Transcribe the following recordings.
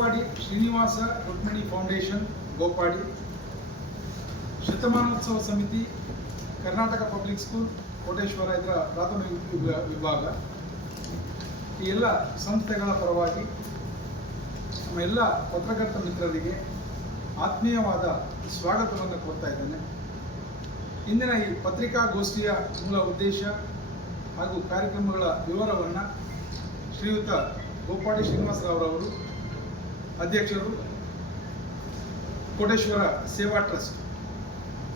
Gopadi Srinivasa Rukmini foundation, Gopadi. ಶತಮಾನೋತ್ಸವ ಸಮಿತಿ, Karnataka public school, Koteshwara ಇದರ ಪ್ರಾಥಮಿಕ ವಿಭಾ- ವಿಭಾಗ. ಈ ಎಲ್ಲ ಸಂಸ್ಥೆಗಳ ಪರವಾಗಿ ನಮ್ಮ ಎಲ್ಲ ಪತ್ರಕರ್ತ ಮಿತ್ರರಿಗೆ ಆತ್ಮೀಯವಾದ ಸ್ವಾಗತವನ್ನು ಕೊಡ್ತಾ ಇದ್ದೇನೆ. ಇಂದಿನ ಈ ಪತ್ರಿಕಾಗೋಷ್ಠಿಯ ಮೂಲ ಉದ್ದೇಶ ಹಾಗೂ ಕಾರ್ಯಕ್ರಮಗಳ ವಿವರವನ್ನು ಶ್ರೀಯುತ ಗೋಪಾಡಿ ಶ್ರೀನಿವಾಸರಾವ್ರವರು ಅಧ್ಯಕ್ಷರು ಕೋಟೇಶ್ವರ ಸೇವಾ ಟ್ರಸ್ಟ್,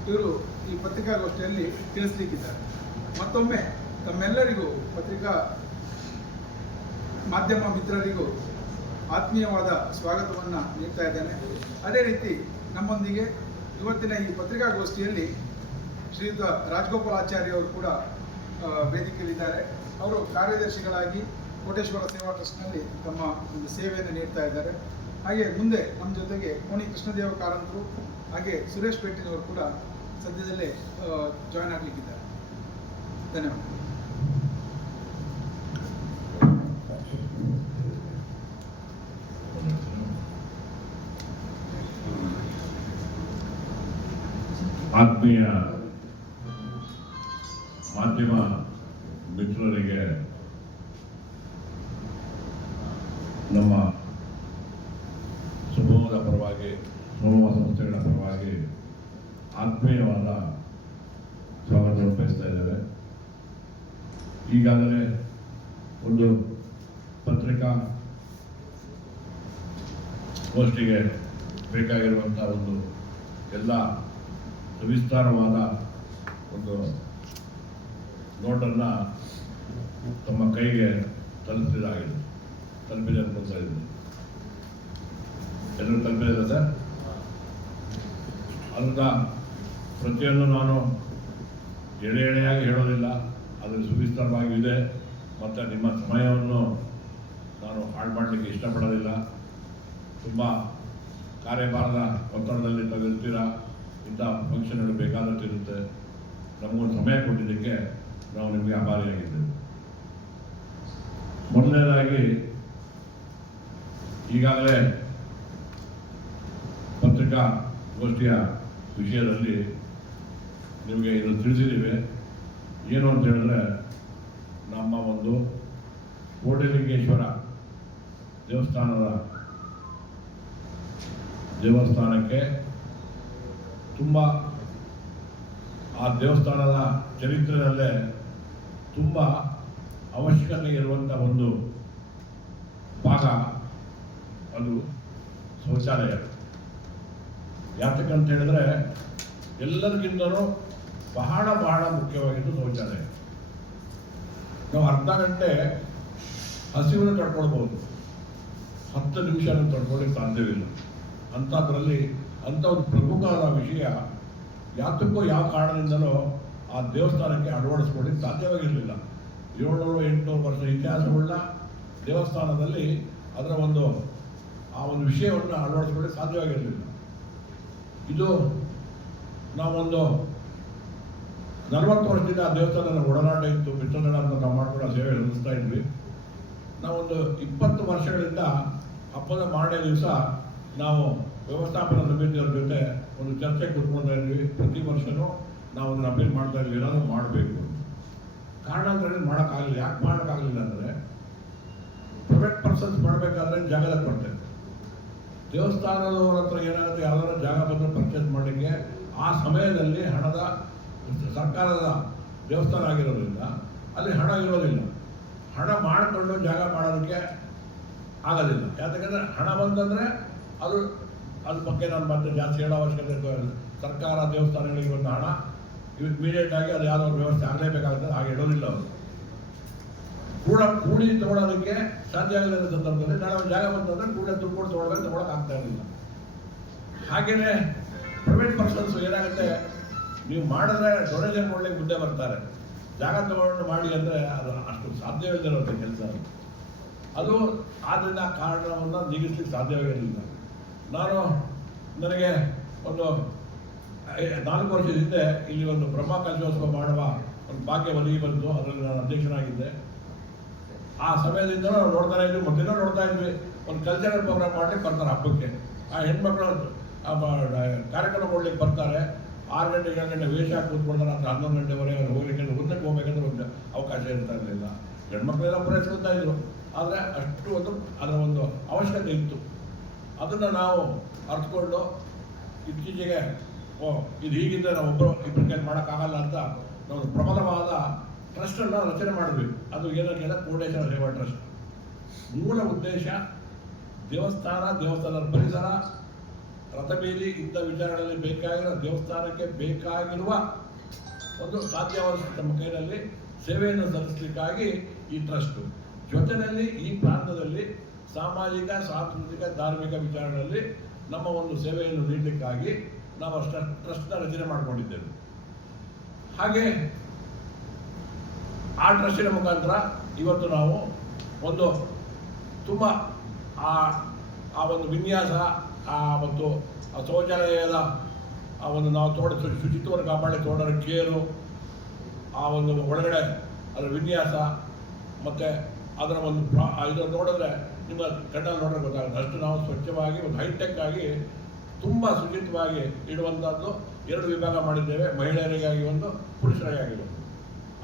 ಇವರು ಈ ಪತ್ರಿಕಾಗೋಷ್ಠಿಯಲ್ಲಿ ತಿಳಿಸ್ಲಿಕ್ಕಿದ್ದಾರೆ. ಮತ್ತೊಮ್ಮೆ ತಮ್ಮೆಲ್ಲರಿಗೂ ಪತ್ರಿಕಾ ಮಾಧ್ಯಮ ಮಿತ್ರರಿಗೂ ಆತ್ಮೀಯವಾದ ಸ್ವಾಗತವನ್ನು ನೀಡ್ತಾ ಇದ್ದೇನೆ. ಅದೇ ರೀತಿ ನಮ್ಮೊಂದಿಗೆ ಇವತ್ತಿನ ಈ ಪತ್ರಿಕಾಗೋಷ್ಠಿಯಲ್ಲಿ ಶ್ರೀಯುತ ರಾಜಗೋಪಾಲ್ ಆಚಾರ್ಯ ಅವರು ಕೂಡ ವೇದಿಕೆಯಲ್ಲಿದ್ದಾರೆ. ಅವರು ಕಾರ್ಯದರ್ಶಿಗಳಾಗಿ ಕೋಟೇಶ್ವರ ಸೇವಾ ಟ್ರಸ್ಟ್ನಲ್ಲಿ ತಮ್ಮ ಒಂದು ಸೇವೆಯನ್ನು ನೀಡ್ತಾ ಇದ್ದಾರೆ. ಹಾಗೆ ಮುಂದೆ ನಮ್ಮ ಜೊತೆಗೆ ಕೋಣಿ ಕೃಷ್ಣದೇವ ಕಾರಂತರು, ಹಾಗೆ ಸುರೇಶ್ ಪೇಟಿನವರು ಕೂಡ ಸದ್ಯದಲ್ಲೇ ಜಾಯ್ನ್ ಆಗಲಿಕ್ಕಿದ್ದಾರೆ. ಧನ್ಯವಾದ. ಆತ್ಮೀಯ ಮಾಧ್ಯಮ ಮಿತ್ರರಿಗೆ ನಮ್ಮ ಸಮೂಹದ ಪರವಾಗಿ ಸಮೂಹ ಸಂಸ್ಥೆಗಳ ಪರವಾಗಿ ಆತ್ಮೀಯವಾದ ಸ್ವಾಗತವನ್ನು ಬಯಸ್ತಾ ಇದ್ದೇವೆ ಈಗಾಗಲೇ ಒಂದು ಪತ್ರಿಕಾ ಗೋಷ್ಠಿಗೆ ಬೇಕಾಗಿರುವಂಥ ಒಂದು ಎಲ್ಲ ಸವಿಸ್ತಾರವಾದ ಒಂದು ನೋಟನ್ನು ತಮ್ಮ ಕೈಗೆ ತಲುಪಿದಾಗಿದೆ, ತಲುಪಿದೆ ಅನ್ಕೊಳ್ತಾ ಎಲ್ಲರೂ ತಲುಪಿದೆ ಸರ್? ಅಂತ ಪ್ರತಿಯೊಂದು ನಾನು ಎಳೆ ಎಳೆಯಾಗಿ ಹೇಳೋದಿಲ್ಲ. ಅದರ ಸುವಿಸ್ತಾರವಾಗಿದೆ. ಮತ್ತು ನಿಮ್ಮ ಸಮಯವನ್ನು ನಾನು ಹಾಳು ಮಾಡಲಿಕ್ಕೆ ಇಷ್ಟಪಡೋದಿಲ್ಲ. ತುಂಬ ಕಾರ್ಯಭಾರದ ಒತ್ತಡದಲ್ಲಿ ತಾವಿರ್ತೀರ ಇಂಥ ಫಂಕ್ಷನ್ಗಳು ಬೇಕಾದಷ್ಟು ಇರುತ್ತೆ ನಮಗೊಂದು ಸಮಯ ಕೊಟ್ಟಿದ್ದಕ್ಕೆ ನಾವು ನಿಮಗೆ ಆಭಾರಿಯಾಗಿದ್ದೇವೆ. ಮೊದಲನೇದಾಗಿ, ಈಗಾಗಲೇ ಪತ್ರಿಕಾ ಗೋಷ್ಠಿಯ ವಿಷಯದಲ್ಲಿ ನಿಮಗೆ ಇದನ್ನು ತಿಳಿಸಿದ್ದೀವಿ. ಏನು ಅಂತ ಹೇಳಿದ್ರೆ, ನಮ್ಮ ಒಂದು ಕೋಟಿಲಿಂಗೇಶ್ವರ ದೇವಸ್ಥಾನದ ದೇವಸ್ಥಾನಕ್ಕೆ ತುಂಬ ಆ ದೇವಸ್ಥಾನದ ಚರಿತ್ರೆಯಲ್ಲೇ ತುಂಬ ಅವಶ್ಯಕತೆ ಇರುವಂಥ ಒಂದು ಭಾಗ ಅದು ಶೌಚಾಲಯ. ಯಾತಕ್ಕಂತ ಹೇಳಿದ್ರೆ ಎಲ್ಲದಕ್ಕಿಂತಲೂ ಬಹಳ ಬಹಳ ಮುಖ್ಯವಾಗಿದ್ದು ಶೌಚಾಲಯ. ನಾವು ಅರ್ಧ ಗಂಟೆ ಹಸಿವನ್ನು ತಡ್ಕೊಳ್ಬೋದು. ಹತ್ತು ನಿಮಿಷ ತಡ್ಕೊಳ್ಳಿಕ್ಕೆ ಸಾಧ್ಯವಿಲ್ಲ. ಅಂಥದ್ರಲ್ಲಿ ಅಂಥ ಒಂದು ಪ್ರಮುಖವಾದ ವಿಷಯ ಯಾತಕ್ಕೂ ಯಾವ ಕಾರಣದಿಂದಲೋ ಆ ದೇವಸ್ಥಾನಕ್ಕೆ ಅಳವಡಿಸ್ಕೊಳ್ಳಿಕ್ಕೆ ಸಾಧ್ಯವಾಗಿರಲಿಲ್ಲ. ಏಳ್ನೂರು, ಎಂಟುನೂರು ವರ್ಷ ಇತಿಹಾಸವುಳ್ಳ ದೇವಸ್ಥಾನದಲ್ಲಿ ಅದರ ಒಂದು ಆ ಒಂದು ವಿಷಯವನ್ನು ಅಳವಡಿಸ್ಕೊಳ್ಳಿಕ್ಕೆ ಸಾಧ್ಯವಾಗಿರಲಿಲ್ಲ. ಇದು ನಾವೊಂದು ನಲವತ್ತು ವರ್ಷದಿಂದ ಆ ದೇವಸ್ಥಾನದ ಒಡನಾಟ ಇತ್ತು ಮಿತ್ರದಳ ಅಂತ ನಾವು ಮಾಡ್ಕೊಂಡು ಸೇವೆ ನಡೆಸ್ತಾ ಇದ್ವಿ. ನಾವೊಂದು ಇಪ್ಪತ್ತು ವರ್ಷಗಳಿಂದ ಹಬ್ಬದ ಮಾಡೇ ದಿವಸ ನಾವು ವ್ಯವಸ್ಥಾಪನಾ ಸಮಿತಿಯವ್ರ ಜೊತೆ ಒಂದು ಚರ್ಚೆ ಕೂತ್ಕೊಳ್ತಾ ಇದ್ವಿ. ಪ್ರತಿ ವರ್ಷನೂ ನಾವು ಅದನ್ನು ಅಪೀಲ್ ಮಾಡ್ತಾ ಇದ್ವಿ. ಏನಾದರೂ ಮಾಡಬೇಕು ಕಾರಣಾಂತರಗಳು ಮಾಡೋಕ್ಕಾಗಲಿಲ್ಲ. ಯಾಕೆ ಮಾಡೋಕ್ಕಾಗಲಿಲ್ಲ ಅಂದರೆ ಪ್ರೈವೇಟ್ ಪರ್ಸನ್ಸ್ ಮಾಡಬೇಕಾದ್ರೆ ಜಾಗದ ಕೊರತೆ. ದೇವಸ್ಥಾನದವ್ರ ಹತ್ರ ಏನಾಗುತ್ತೆ? ಯಾವ್ದಾದ್ರು ಜಾಗ ಬಂದು ಪರ್ಚೇಸ್ ಮಾಡಲಿಕ್ಕೆ ಆ ಸಮಯದಲ್ಲಿ ಹಣದ ಸರ್ಕಾರದ ದೇವಸ್ಥಾನ ಆಗಿರೋದ್ರಿಂದ ಅಲ್ಲಿ ಹಣ ಇರೋದಿಲ್ಲ. ಹಣ ಮಾಡಿಕೊಂಡು ಜಾಗ ಮಾಡೋದಕ್ಕೆ ಆಗೋದಿಲ್ಲ. ಯಾಕಂದರೆ ಹಣ ಬಂತಂದರೆ ಅದು ಅದ್ರ ಬಗ್ಗೆ ನಾನು ಮತ್ತೆ ಜಾಸ್ತಿ ಹೇಳೋ ಅವಶ್ಯಕತೆ. ಸರ್ಕಾರ ದೇವಸ್ಥಾನಗಳಿಗೆ ಬಂದ ಹಣ ಇಮಿಡಿಯೇಟ್ ಆಗಿ ಅದು ಯಾವುದೋ ವ್ಯವಸ್ಥೆ ಆಗಲೇಬೇಕಾಗುತ್ತೆ. ಹಾಗೆ ಇಡೋದಿಲ್ಲ ಅವರು. ಕೂಡ ಕೂಡಿ ತಗೊಳೋದಕ್ಕೆ ಸಾಧ್ಯ ಆಗಲಿಲ್ಲ ಸಂದರ್ಭದಲ್ಲಿ ನಾಳೆ ಒಂದು ಜಾಗ ಬಂತಂದರೆ ಕೂಡ ದುಡ್ಡು ಕೊಟ್ಟು ತಗೊಳ್ಬೇಕು ತಗೊಳಕ್ ಆಗ್ತಾ ಇರಲಿಲ್ಲ. ಹಾಗೆಯೇ ಪ್ರೈವೇಟ್ ಪರ್ಸನ್ಸ್ ಏನಾಗುತ್ತೆ? ನೀವು ಮಾಡಿದ್ರೆ ಡೊನೇಷನ್ ಕೊಡ್ಲಿಕ್ಕೆ ಮುಂದೆ ಬರ್ತಾರೆ. ಜಾಗ ತಗೊಂಡು ಮಾಡಿ ಅಂದರೆ ಅದು ಅಷ್ಟು ಅಂತ ಕೆಲಸ ಅದು. ಆದ್ದರಿಂದ ಆ ಕಾರಣವನ್ನು ನೀಗಿಸ್ಲಿಕ್ಕೆ ಸಾಧ್ಯವಾಗಿರಲಿಲ್ಲ ನಾನು ನನಗೆ ಒಂದು ನಾಲ್ಕು ವರ್ಷದ ಹಿಂದೆ ಇಲ್ಲಿ ಒಂದು ಬ್ರಹ್ಮ ಕಲಶೋತ್ಸವ ಮಾಡುವ ಒಂದು ಭಾಗ್ಯ ಒದಗಿ ಬಂತು. ಅದರಲ್ಲಿ ನಾನು ಅಧ್ಯಕ್ಷನಾಗಿದ್ದೆ. ಆ ಸಮಯದಿಂದ ನಾವು ನೋಡ್ತಾ ಇದ್ವಿ. ಮೊದಲಿನ ನೋಡ್ತಾ ಇದ್ವಿ. ಒಂದು ಕಲ್ಚರಲ್ ಪ್ರೋಗ್ರಾಮ್ ಮಾಡ್ಲಿಕ್ಕೆ ಬರ್ತಾರೆ ಹಬ್ಬಕ್ಕೆ. ಆ ಹೆಣ್ಮಕ್ಳು ಕಾರ್ಯಕ್ರಮ ಕೊಡ್ಲಿಕ್ಕೆ ಬರ್ತಾರೆ. ಆರು ಗಂಟೆ ಏಳು ಗಂಟೆ ವೇಷ ಕೂತ್ಕೊಳ್ತಾರೆ ಅಂತ ಹನ್ನೊಂದು ಗಂಟೆವರೆಗೆ ಅವ್ರು ಹೋಗ್ಲಿಕ್ಕೆ ಒಂದಕ್ಕೆ ಹೋಗ್ಬೇಕಂದ್ರೆ ಒಂದು ಅವಕಾಶ ಇರ್ತಾ ಇರಲಿಲ್ಲ. ಹೆಣ್ಮಕ್ಳೆಲ್ಲ ಪೂರೈಸ್ಕೊಳ್ತಾ ಇದ್ರು. ಆದರೆ ಅಷ್ಟು ಒಂದು ಅದರ ಒಂದು ಅವಶ್ಯಕತೆ ಇತ್ತು. ಅದನ್ನು ನಾವು ಅರ್ಥಕೊಂಡು ಇತ್ತೀಚೆಗೆ, ಓ, ಇದು ಹೀಗಿದ್ದರೆ ನಾವು ಒಬ್ಬರು ಇಬ್ಬರು ಕೈ ಮಾಡೋಕ್ಕಾಗಲ್ಲ ಅಂತ ನಾವು ಪ್ರಬಲವಾದ ಟ್ರಸ್ಟನ್ನು ರಚನೆ ಮಾಡಬೇಕು. ಅದು ಏನಕ್ಕೆ ಕೋಟೇಶ್ವರ ಸೇವಾ ಟ್ರಸ್ಟ್. ಮೂಲ ಉದ್ದೇಶ ದೇವಸ್ಥಾನ, ದೇವಸ್ಥಾನದ ಪರಿಸರ ರಥಬೀದಿ ಇದ್ದ ವಿಚಾರಗಳಲ್ಲಿ ಬೇಕಾಗಿರೋ ದೇವಸ್ಥಾನಕ್ಕೆ ಬೇಕಾಗಿರುವ ಒಂದು ಸಾಧ್ಯವಾದ ತಮ್ಮ ಕೈನಲ್ಲಿ ಸೇವೆಯನ್ನು ಸಲ್ಲಿಸಲಿಕ್ಕಾಗಿ ಈ ಟ್ರಸ್ಟು. ಜೊತೆಯಲ್ಲಿ ಈ ಪ್ರಾಂತದಲ್ಲಿ ಸಾಮಾಜಿಕ, ಸಾಂಸ್ಕೃತಿಕ, ಧಾರ್ಮಿಕ ವಿಚಾರಗಳಲ್ಲಿ ನಮ್ಮ ಒಂದು ಸೇವೆಯನ್ನು ನೀಡಲಿಕ್ಕಾಗಿ ನಾವು ಟ್ರಸ್ಟ್ನ ರಚನೆ ಮಾಡಿಕೊಂಡಿದ್ದೇವೆ. ಹಾಗೆ ಆ ಟ್ರಸ್ಟಿನ ಮುಖಾಂತರ ಇವತ್ತು ನಾವು ಒಂದು ತುಂಬ ಆ ಆ ಒಂದು ವಿನ್ಯಾಸ ಮತ್ತು ಆ ಶೌಚಾಲಯದ ಆ ಒಂದು ನಾವು ತೋಟ ಶುಚಿತ್ವವನ್ನು ಕಾಪಾಡಿ ತೋಟದ ಕೇರು, ಆ ಒಂದು ಒಳಗಡೆ ಅದರ ವಿನ್ಯಾಸ, ಮತ್ತು ಅದರ ಒಂದು ಇದನ್ನು ನೋಡಿದ್ರೆ ನಿಮ್ಮ ಕಣ್ಣಲ್ಲಿ ನೋಡಿದ್ರೆ ಗೊತ್ತಾಗುತ್ತೆ. ಅಷ್ಟು ನಾವು ಸ್ವಚ್ಛವಾಗಿ, ಒಂದು ಹೈಟೆಕ್ ಆಗಿ ತುಂಬ ಶುಚಿತ್ವವಾಗಿ ಇಡುವಂಥದ್ದು ಎರಡು ವಿಭಾಗ ಮಾಡಿದ್ದೇವೆ. ಮಹಿಳೆಯರಿಗಾಗಿ ಒಂದು, ಪುರುಷರಿಗಾಗಿ ಒಂದು.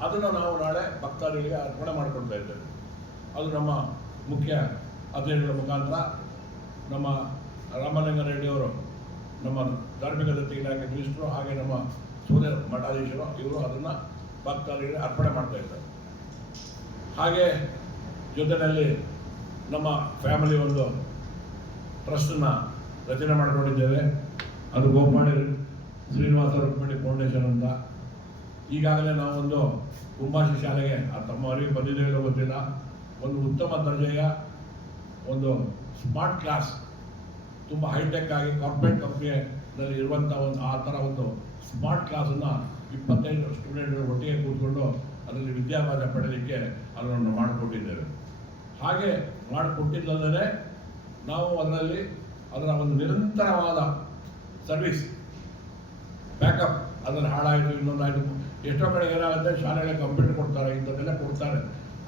ಅದನ್ನು ನಾವು ನಾಳೆ ಭಕ್ತಾದಿಗಳಿಗೆ ಅರ್ಪಣೆ ಮಾಡಿಕೊಳ್ತಾ ಇದ್ದೇವೆ. ಅದು ನಮ್ಮ ಮುಖ್ಯ ಅಧ್ಯಯನಗಳ ಮುಖಾಂತರ, ನಮ್ಮ ರಾಮಲಿಂಗ ರೆಡ್ಡಿಯವರು ನಮ್ಮ ಧಾರ್ಮಿಕ ದತ್ತಿ ಇಲಾಖೆ ಮಿನಿಸ್ಟ್ರು ಹಾಗೆ ನಮ್ಮ ಸೂರ್ಯ ಮಠಾಧೀಶರು ಇವರು ಅದನ್ನು ಭಕ್ತಾದಿಗಳಿಗೆ ಅರ್ಪಣೆ ಮಾಡ್ತಾ ಇದ್ದಾರೆ. ಹಾಗೆ ಜೊತೆಯಲ್ಲಿ ನಮ್ಮ ಫ್ಯಾಮಿಲಿ ಒಂದು ಟ್ರಸ್ಟನ್ನು ರಚನೆ ಮಾಡಿಕೊಂಡಿದ್ದೇವೆ. ಅದು ಗೋಪಾಡಿ ಶ್ರೀನಿವಾಸ ರುಕ್ಮಿಣಿ ಫೌಂಡೇಶನ್ ಅಂತ. ಈಗಾಗಲೇ ನಾವೊಂದು ಕುಂಭಾಶಿ ಶಾಲೆಗೆ, ಆ ತಮ್ಮವರಿಗೆ ಬಂದಿದೆ ಬಂದಿದ್ದೇವೆ ಗೊತ್ತಿಲ್ಲ. ಒಂದು ಉತ್ತಮ ದರ್ಜೆಯ ಒಂದು ಸ್ಮಾರ್ಟ್ ಕ್ಲಾಸ್ ತುಂಬ ಹೈಟೆಕ್ ಆಗಿ ಕಾರ್ಪೊರೇಟ್ ಕಂಪ್ನಿಯಲ್ಲಿ ಇರುವಂಥ ಒಂದು ಆ ಥರ ಒಂದು ಸ್ಮಾರ್ಟ್ ಕ್ಲಾಸನ್ನು ಇಪ್ಪತ್ತೈದು ಸ್ಟೂಡೆಂಟ್ಗಳು ಒಟ್ಟಿಗೆ ಕೂತ್ಕೊಂಡು ಅದರಲ್ಲಿ ವಿದ್ಯಾಭ್ಯಾಸ ಪಡೆಯಲಿಕ್ಕೆ ಅದನ್ನು ಮಾಡಿಕೊಟ್ಟಿದ್ದೇವೆ ಹಾಗೆ ಮಾಡಿಕೊಟ್ಟಿದ್ದಲ್ಲದೆ ನಾವು ಅದರಲ್ಲಿ ಅದರ ಒಂದು ನಿರಂತರವಾದ ಸರ್ವಿಸ್ ಬ್ಯಾಕಪ್ ಅದನ್ನು ಹಾಳಾಯಿತು, ಇನ್ನೊಂದಾಯಿತು. ಎಷ್ಟೋ ಕಡೆ ಏನಾಗುತ್ತೆ ಶಾಲೆಗಳಿಗೆ ಕಂಪ್ಯೂಟರ್ ಕೊಡ್ತಾರೆ, ಇಂಥದ್ದೆಲ್ಲ ಕೊಡ್ತಾರೆ.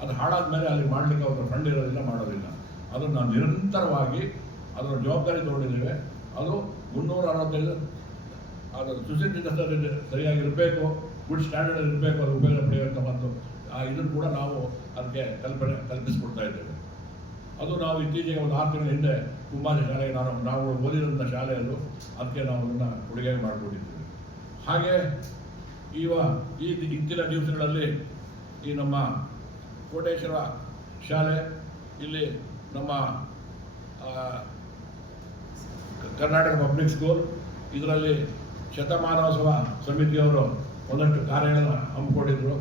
ಅದು ಹಾಳಾದ ಮೇಲೆ ಅಲ್ಲಿ ಮಾಡಲಿಕ್ಕೆ ಅವರು ಫಂಡ್ ಇರೋದಿಲ್ಲ ಮಾಡೋದಿಲ್ಲ. ಅದನ್ನು ನಿರಂತರವಾಗಿ ಅದರ ಜವಾಬ್ದಾರಿ ತಗೊಂಡಿದ್ದೇವೆ. ಅದು ಮುನ್ನೂರ ಅರವತ್ತೈದು ಅದರ ಸುಸಜ್ಜಿತ ಸರಿಯಾಗಿ ಸರಿಯಾಗಿರಬೇಕು ಗುಡ್ ಸ್ಟ್ಯಾಂಡರ್ಡ್ ಇರಬೇಕು, ಅದು ಉಪಯೋಗ ಪಡೆಯುವಂಥ ಮತ್ತು ಇದನ್ನು ಕೂಡ ನಾವು ಅದಕ್ಕೆ ಕಲ್ಪನೆ ಕಲ್ಪಿಸಿಕೊಡ್ತಾ ಇದ್ದೇವೆ. ಅದು ನಾವು ಇತ್ತೀಚೆಗೆ ಒಂದು ಆರು ತಿಂಗಳ ಹಿಂದೆ ಕುಂಬಾಸಿ ಶಾಲೆಗೆ ನಾನು, ನಾವು ಓದಿದಂಥ ಶಾಲೆಯಲ್ಲೂ ಅದು. ಅದಕ್ಕೆ ನಾವು ಅದನ್ನು ಕೊಡುಗೆ ಮಾಡಿಕೊಂಡಿದ್ದೇವೆ ಹಾಗೆ ಇವ, ಈ ಇಂದಿನ ದಿವಸಗಳಲ್ಲಿ ಈ ನಮ್ಮ ಕೋಟೇಶ್ವರ ಶಾಲೆ, ಇಲ್ಲಿ ನಮ್ಮ ಕರ್ನಾಟಕ ಪಬ್ಲಿಕ್ ಸ್ಕೂಲ್, ಇದರಲ್ಲಿ ಶತಮಾನೋತ್ಸವ ಸಮಿತಿಯವರು ಒಂದಷ್ಟು ಕಾರ್ಯಗಳನ್ನು ಹಮ್ಮಿಕೊಂಡಿದ್ರು.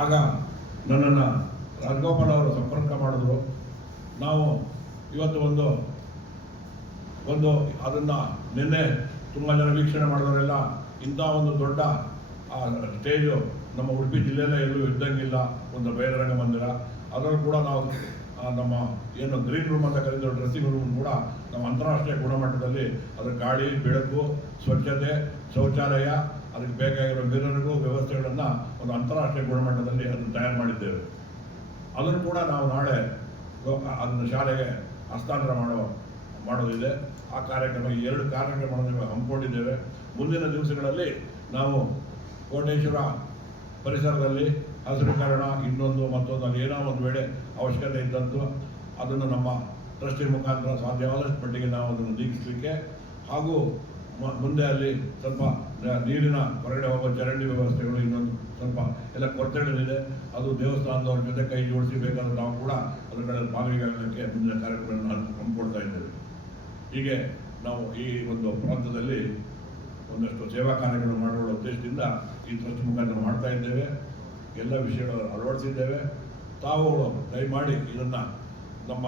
ಆಗ ನನ್ನನ್ನು ರಾಜಗೋಪಾಲ್ ಅವರು ಸಂಪರ್ಕ ಮಾಡಿದ್ರು. ನಾವು ಇವತ್ತು ಒಂದು ಒಂದು ಅದನ್ನು ನಿನ್ನೆ ತುಂಬ ಜನ ವೀಕ್ಷಣೆ ಮಾಡಿದವರೆಲ್ಲ ಇಂಥ ಒಂದು ದೊಡ್ಡ ಸ್ಟೇಜು ನಮ್ಮ ಉಡುಪಿ ಜಿಲ್ಲೆಯಲ್ಲೇ ಎಲ್ಲೂ ಇದ್ದಂಗಿಲ್ಲ, ಒಂದು ಬಯಲರಂಗ ಮಂದಿರ. ಅದರಲ್ಲೂ ಕೂಡ ನಾವು ನಮ್ಮ ಏನು ಗ್ರೀನ್ ರೂಮ್ ಅಂತ ಕರೀತೀವಿ, ಡ್ರೆಸ್ಸಿಂಗ್ ರೂಮ್ ಕೂಡ ನಮ್ಮ ಅಂತಾರಾಷ್ಟ್ರೀಯ ಗುಣಮಟ್ಟದಲ್ಲಿ ಅದರ ಗಾಳಿ, ಬೆಳಕು, ಸ್ವಚ್ಛತೆ, ಶೌಚಾಲಯ, ಅದಕ್ಕೆ ಬೇಕಾಗಿರೋ ಮಿರರ್ಗಳು, ವ್ಯವಸ್ಥೆಗಳನ್ನು ಒಂದು ಅಂತಾರಾಷ್ಟ್ರೀಯ ಗುಣಮಟ್ಟದಲ್ಲಿ ಅದನ್ನು ತಯಾರು ಮಾಡಿದ್ದೇವೆ. ಅದನ್ನು ಕೂಡ ನಾವು ನಾಳೆ ಅದನ್ನು ಶಾಲೆಗೆ ಹಸ್ತಾಂತರ ಮಾಡೋ, ಮಾಡೋದಿದೆ. ಆ ಕಾರ್ಯಕ್ರಮ ಎರಡು ಕಾರ್ಯಕ್ರಮಗಳನ್ನು ಹಮ್ಮಿಕೊಂಡಿದ್ದೇವೆ. ಮುಂದಿನ ದಿವಸಗಳಲ್ಲಿ ನಾವು ಕೋಟೇಶ್ವರ ಪರಿಸರದಲ್ಲಿ ಹಸಿರೀಕರಣ ಇನ್ನೊಂದು ಮತ್ತೊಂದು ಅಲ್ಲಿ ಏನೋ ಒಂದು ವೇಳೆ ಅವಶ್ಯಕತೆ ಇದ್ದಂತೂ ಅದನ್ನು ನಮ್ಮ ಟ್ರಸ್ಟಿ ಮುಖಾಂತರ ಸಾಧ್ಯವಾದಷ್ಟು ಮಟ್ಟಿಗೆ ನಾವು ಅದನ್ನು ನೀಗಿಸಲಿಕ್ಕೆ ಹಾಗೂ ಮುಂದೆ ಅಲ್ಲಿ ಸ್ವಲ್ಪ ನೀರಿನ ಹೊರಗಡೆ ಹೋಗುವ ಚರಂಡಿ ವ್ಯವಸ್ಥೆಗಳು ಇನ್ನೊಂದು ಸ್ವಲ್ಪ ಎಲ್ಲ ಕೊರತೆಗಳಿದೆ. ಅದು ದೇವಸ್ಥಾನದವ್ರ ಜೊತೆ ಕೈ ಜೋಡಿಸಿ ಬೇಕಾದ್ರೆ ನಾವು ಕೂಡ ಅದರ ಕಡೆ ಭಾಗವಹಿಸಲಿಕ್ಕೆ ಮುಂದಿನ ಕಾರ್ಯಕ್ರಮಗಳನ್ನು ಹಮ್ಮಿಕೊಳ್ತಾ ಇದ್ದೇವೆ. ಹೀಗೆ ನಾವು ಈ ಒಂದು ಪ್ರಾಂತದಲ್ಲಿ ಒಂದಷ್ಟು ಸೇವಾ ಕಾರ್ಯಗಳನ್ನು ಮಾಡುವ ಉದ್ದೇಶದಿಂದ ಈ ಟ್ರಸ್ಟ್ ಮುಖಾಂತರ ಮಾಡ್ತಾ ಇದ್ದೇವೆ. ಎಲ್ಲ ವಿಷಯಗಳನ್ನು ಅಳವಡಿಸಿದ್ದೇವೆ. ತಾವುಗಳು ದಯಮಾಡಿ ಇದನ್ನು ನಮ್ಮ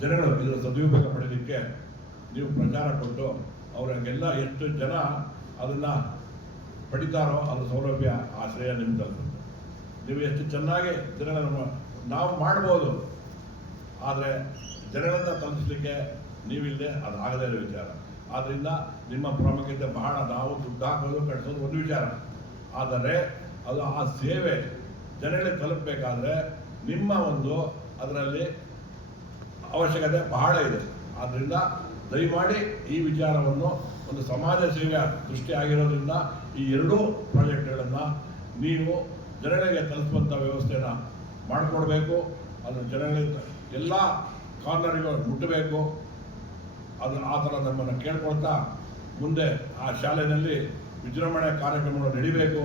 ಜನಗಳು ಇದರ ಸದುಪಯೋಗ ಪಡೆಯಲಿಕ್ಕೆ ನೀವು ಪ್ರಚಾರ ಕೊಟ್ಟು ಅವರಿಗೆಲ್ಲ ಎಷ್ಟು ಜನ ಅದನ್ನು ಪಡಿತಾರೋ ಅದರ ಸೌಲಭ್ಯ ಆಶ್ರಯ ನಿಂತದ್ದು ನೀವು ಎಷ್ಟು ಚೆನ್ನಾಗಿ ಜನಗಳನ್ನು ನಾವು ಮಾಡ್ಬೋದು, ಆದರೆ ಜನಗಳನ್ನ ತಲುಪಿಸಲಿಕ್ಕೆ ನೀವಿಲ್ಲದೆ ಅದು ಆಗದೇ ಇರೋ ವಿಚಾರ. ಆದ್ದರಿಂದ ನಿಮ್ಮ ಪ್ರಾಮುಖ್ಯತೆ ಬಹಳ, ನಾವು ದುಡ್ಡು ಹಾಕೋದು ಕಟ್ಟಿಸೋದು ಒಂದು ವಿಚಾರ. ಆದರೆ ಅದು ಆ ಸೇವೆ ಜನಗಳಿಗೆ ತಲುಪಬೇಕಾದ್ರೆ ನಿಮ್ಮ ಒಂದು ಅದರಲ್ಲಿ ಅವಶ್ಯಕತೆ ಬಹಳ ಇದೆ. ಆದ್ದರಿಂದ ದಯಮಾಡಿ ಈ ವಿಚಾರವನ್ನು ಒಂದು ಸಮಾಜ ಸೇವೆಯ ದೃಷ್ಟಿ ಆಗಿರೋದ್ರಿಂದ ಈ ಎರಡೂ ಪ್ರಾಜೆಕ್ಟ್ಗಳನ್ನು ನೀವು ಜನಗಳಿಗೆ ತಲುಪುವಂಥ ವ್ಯವಸ್ಥೆನ ಮಾಡಿಕೊಡ್ಬೇಕು. ಅದು ಜನಗಳಿಗೆ ಎಲ್ಲ ಕಾರ್ನರಿಗೂ ಮುಟ್ಟಬೇಕು. ಅದು ಆ ಥರ ನಮ್ಮನ್ನು ಕೇಳ್ಕೊಳ್ತಾ ಮುಂದೆ ಆ ಶಾಲೆಯಲ್ಲಿ ವಿಜೃಂಭಣೆ ಕಾರ್ಯಕ್ರಮಗಳು ನಡಿಬೇಕು.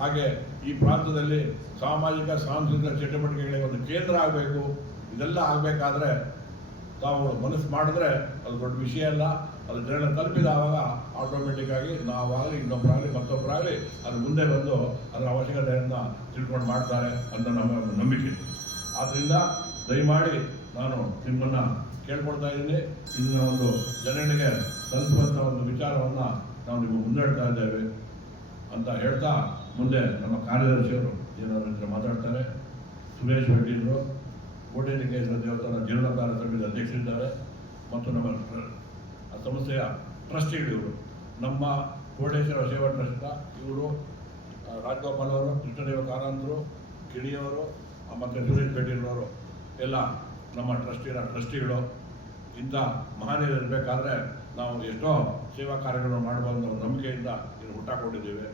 ಹಾಗೆ ಈ ಪ್ರಾಂತದಲ್ಲಿ ಸಾಮಾಜಿಕ, ಸಾಂಸ್ಕೃತಿಕ ಚಟುವಟಿಕೆಗಳಿಗೆ ಒಂದು ಕೇಂದ್ರ ಆಗಬೇಕು. ಇದೆಲ್ಲ ಆಗಬೇಕಾದ್ರೆ ತಾವು ಮನಸ್ಸು ಮಾಡಿದ್ರೆ ಅದು ದೊಡ್ಡ ವಿಷಯ ಅಲ್ಲ, ಅದು ಜನ ತಲುಪಿದಾವಾಗ ಆಟೋಮೆಟಿಕ್ಕಾಗಿ ನಾವಾಗಲಿ ಇನ್ನೊಬ್ಬರಾಗಲಿ ಮತ್ತೊಬ್ಬರಾಗಲಿ ಅದು ಮುಂದೆ ಬಂದು ಅದರ ಅವಶ್ಯಕತೆಯನ್ನು ತಿಳ್ಕೊಂಡು ಮಾಡ್ತಾರೆ ಅಂತ ನಮ್ಮ ನಂಬಿಕೆ. ಆದ್ದರಿಂದ ದಯಮಾಡಿ ನಾನು ನಿಮ್ಮನ್ನು ಕೇಳ್ಕೊಳ್ತಾ ಇದ್ದೀನಿ. ಇಂದಿನ ಒಂದು ಜನರಿಗೆ ತಲುಪುವಂಥ ಒಂದು ವಿಚಾರವನ್ನು ನಾವು ನಿಮಗೆ ಮುನ್ನಡೆತಾ ಇದ್ದೇವೆ ಅಂತ ಹೇಳ್ತಾ ಮುಂದೆ ನಮ್ಮ ಕಾರ್ಯದರ್ಶಿಯವರು ಏನಾದರೂ ಮಾತಾಡ್ತಾರೆ. ಸುರೇಶ್ ಭಟ್ಟಿಯವರು ಕೋಟೆಲಿಂಗೇಶ್ವರ ದೇವಸ್ಥಾನ ಜೀರ್ಣೋದ್ಧಾರ ಸಮಿತಿ ಅಧ್ಯಕ್ಷರಿದ್ದಾರೆ. ಮತ್ತು ನಮ್ಮ ಆ ಸಂಸ್ಥೆಯ ಟ್ರಸ್ಟಿಗಳು ಇವರು. ನಮ್ಮ ಕೋಟೇಶ್ವರ ಸೇವಾ ಟ್ರಸ್ಟ್ನ ಇವರು ರಾಜ್ಗೋಪಾಲ್ ಅವರು, ಕೃಷ್ಣದೇವ ಕಾರಂತರು ಗಿಣಿಯವರು ಮತ್ತು ಸುರೇಶ್ ಭಟ್ಟಿಯವರು ಎಲ್ಲ ನಮ್ಮ ಟ್ರಸ್ಟಿನ ಟ್ರಸ್ಟಿಗಳು. ಇಂಥ ಮಹನೀಯರು ಇರಬೇಕಾದ್ರೆ ನಾವು ಎಷ್ಟೋ ಸೇವಾ ಕಾರ್ಯಗಳನ್ನು ಮಾಡಬಹುದು ಅನ್ನೋ ನಂಬಿಕೆಯಿಂದ ಇಲ್ಲಿ ಹುಟ್ಟಾಕೊಂಡಿದ್ದೇವೆ?